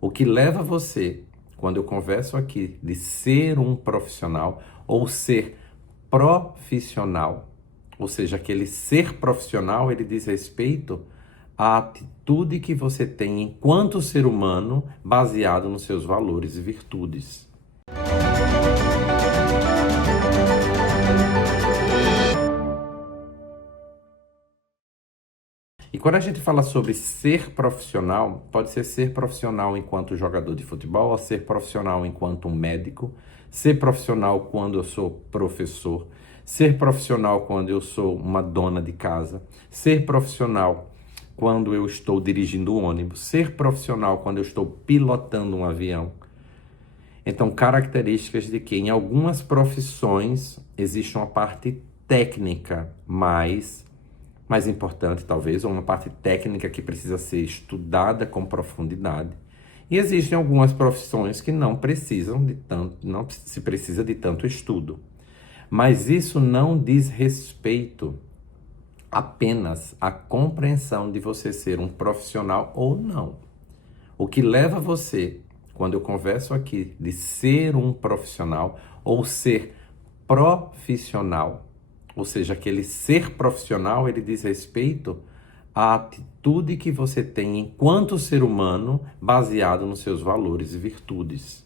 O que leva você, quando eu converso aqui, de ser um profissional ou ser profissional, ou seja, aquele ser profissional, ele diz respeito à atitude que você tem enquanto ser humano, baseado nos seus valores e virtudes. E quando a gente fala sobre ser profissional, pode ser profissional enquanto jogador de futebol, ou ser profissional enquanto um médico, ser profissional quando eu sou professor, ser profissional quando eu sou uma dona de casa, ser profissional quando eu estou dirigindo um ônibus, ser profissional quando eu estou pilotando um avião. Então, características de que em algumas profissões existe uma parte técnica mais importante, talvez, ou uma parte técnica que precisa ser estudada com profundidade. E existem algumas profissões que não precisam de tanto, não se precisa de tanto estudo. Mas isso não diz respeito apenas à compreensão de você ser um profissional ou não. O que leva você, quando eu converso aqui, de ser um profissional ou ser profissional, ou seja, aquele ser profissional, ele diz respeito à atitude que você tem enquanto ser humano, baseado nos seus valores e virtudes.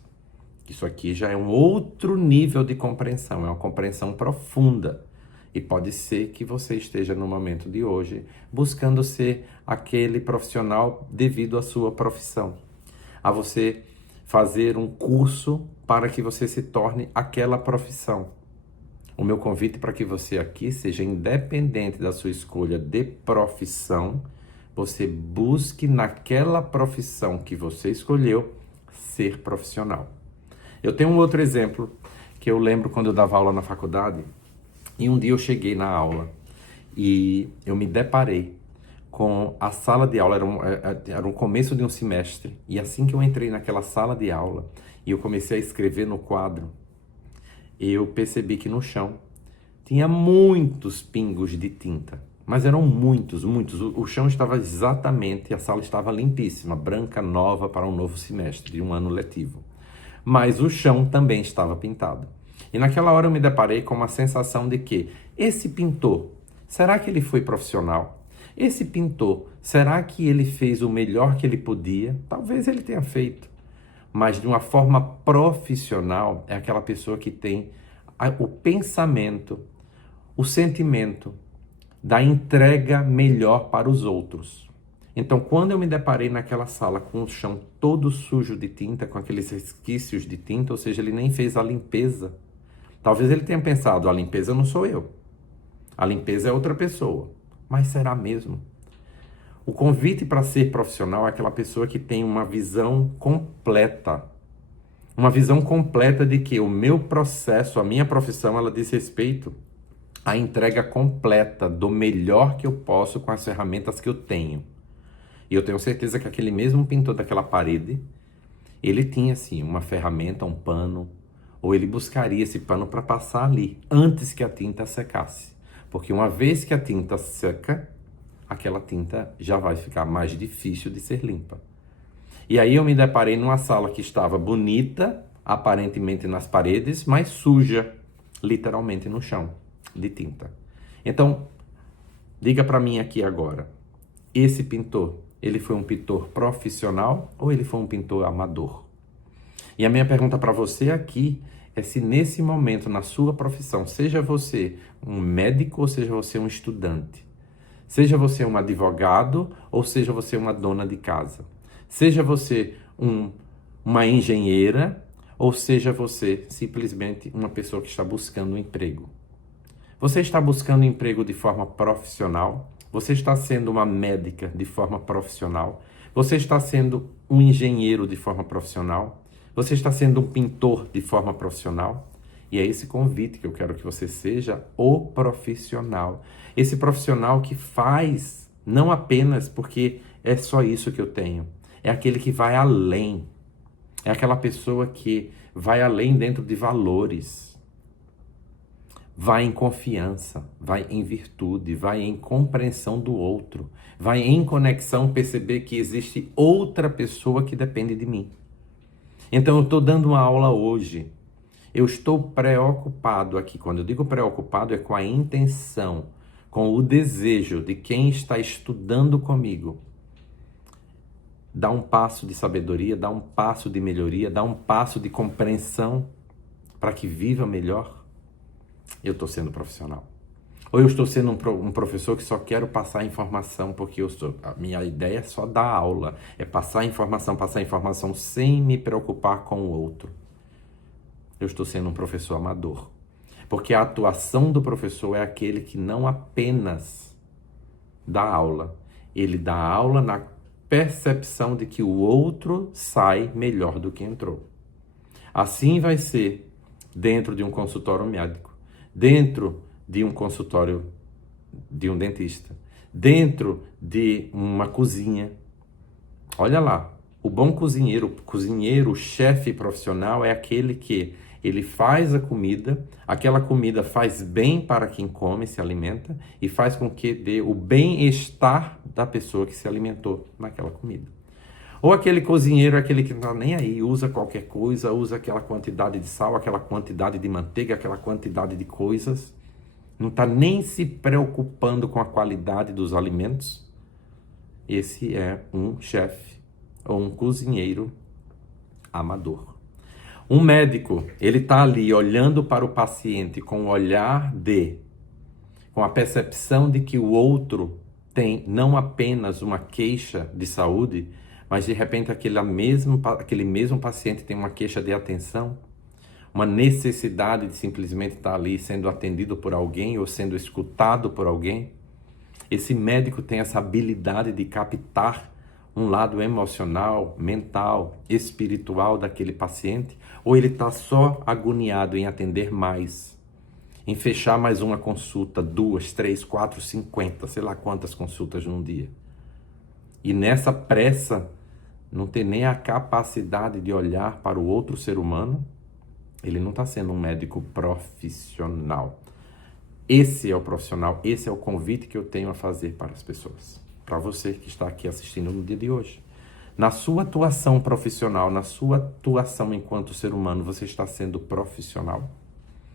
Isso aqui já é um outro nível de compreensão, é uma compreensão profunda. E pode ser que você esteja no momento de hoje buscando ser aquele profissional devido à sua profissão. A você fazer um curso para que você se torne aquela profissão. O meu convite para que você aqui seja independente da sua escolha de profissão, você busque naquela profissão que você escolheu ser profissional. Eu tenho um outro exemplo que eu lembro quando eu dava aula na faculdade e um dia eu cheguei na aula e eu me deparei com a sala de aula, era um começo de um semestre, e assim que eu entrei naquela sala de aula e eu comecei a escrever no quadro, eu percebi que no chão tinha muitos pingos de tinta, mas eram muitos. O chão estava exatamente, a sala estava limpíssima, branca, nova para um novo semestre, de um ano letivo. Mas o chão também estava pintado. E naquela hora eu me deparei com uma sensação de que esse pintor, será que ele foi profissional? Esse pintor, será que ele fez o melhor que ele podia? Talvez ele tenha feito. Mas de uma forma profissional, é aquela pessoa que tem o pensamento, o sentimento da entrega melhor para os outros. Então, quando eu me deparei naquela sala com o chão todo sujo de tinta, com aqueles resquícios de tinta, ou seja, ele nem fez a limpeza. Talvez ele tenha pensado, a limpeza não sou eu. A limpeza é outra pessoa. Mas será mesmo? O convite para ser profissional é aquela pessoa que tem uma visão completa. Uma visão completa de que o meu processo, a minha profissão, ela diz respeito à entrega completa do melhor que eu posso com as ferramentas que eu tenho. E eu tenho certeza que aquele mesmo pintor daquela parede, ele tinha assim uma ferramenta, um pano, ou ele buscaria esse pano para passar ali, antes que a tinta secasse. Porque uma vez que a tinta seca, aquela tinta já vai ficar mais difícil de ser limpa. E aí eu me deparei numa sala que estava bonita, aparentemente nas paredes, mas suja, literalmente no chão, de tinta. Então, diga para mim aqui agora, esse pintor, ele foi um pintor profissional ou ele foi um pintor amador? E a minha pergunta para você aqui é se nesse momento, na sua profissão, seja você um médico ou seja você um estudante, seja você um advogado ou seja você uma dona de casa, seja você uma engenheira ou seja você simplesmente uma pessoa que está buscando um emprego. Você está buscando um emprego de forma profissional? Você está sendo uma médica de forma profissional? Você está sendo um engenheiro de forma profissional? Você está sendo um pintor de forma profissional? E é esse convite que eu quero que você seja o profissional. Esse profissional que faz, não apenas porque é só isso que eu tenho. É aquele que vai além. É aquela pessoa que vai além dentro de valores. vai em confiança, vai em virtude, vai em compreensão do outro, vai em conexão perceber que existe outra pessoa que depende de mim. Então eu estou dando uma aula hoje. Eu estou preocupado aqui. Quando eu digo preocupado, é com a intenção, com o desejo de quem está estudando comigo. Dá um passo de sabedoria, dá um passo de melhoria, dá um passo de compreensão para que viva melhor. Eu estou sendo profissional. Ou eu estou sendo um professor que só quero passar informação porque a minha ideia é só dar aula. É passar informação sem me preocupar com o outro. Eu estou sendo um professor amador. Porque a atuação do professor é aquele que não apenas dá aula. Ele dá aula na percepção de que o outro sai melhor do que entrou. Assim vai ser dentro de um consultório médico, dentro de um consultório de um dentista, dentro de uma cozinha. Olha lá, o bom cozinheiro, o chefe profissional é aquele que ele faz a comida, aquela comida faz bem para quem come, se alimenta, e faz com que dê o bem-estar da pessoa que se alimentou naquela comida. Ou aquele cozinheiro, aquele que não está nem aí, usa qualquer coisa, usa aquela quantidade de sal, aquela quantidade de manteiga, aquela quantidade de coisas, não está nem se preocupando com a qualidade dos alimentos. Esse é um chefe ou um cozinheiro amador. Um médico, ele está ali olhando para o paciente com o olhar com a percepção de que o outro tem não apenas uma queixa de saúde, mas de repente aquele mesmo paciente tem uma queixa de atenção, uma necessidade de simplesmente estar ali sendo atendido por alguém ou sendo escutado por alguém. Esse médico tem essa habilidade de captar um lado emocional, mental, espiritual daquele paciente, ou ele está só agoniado em atender mais, em fechar mais uma consulta, 2, 3, 4, 50, sei lá quantas consultas num dia. E nessa pressa, não ter nem a capacidade de olhar para o outro ser humano, ele não está sendo um médico profissional. Esse é o profissional, esse é o convite que eu tenho a fazer para as pessoas. Para você que está aqui assistindo no dia de hoje. Na sua atuação profissional, na sua atuação enquanto ser humano, você está sendo profissional?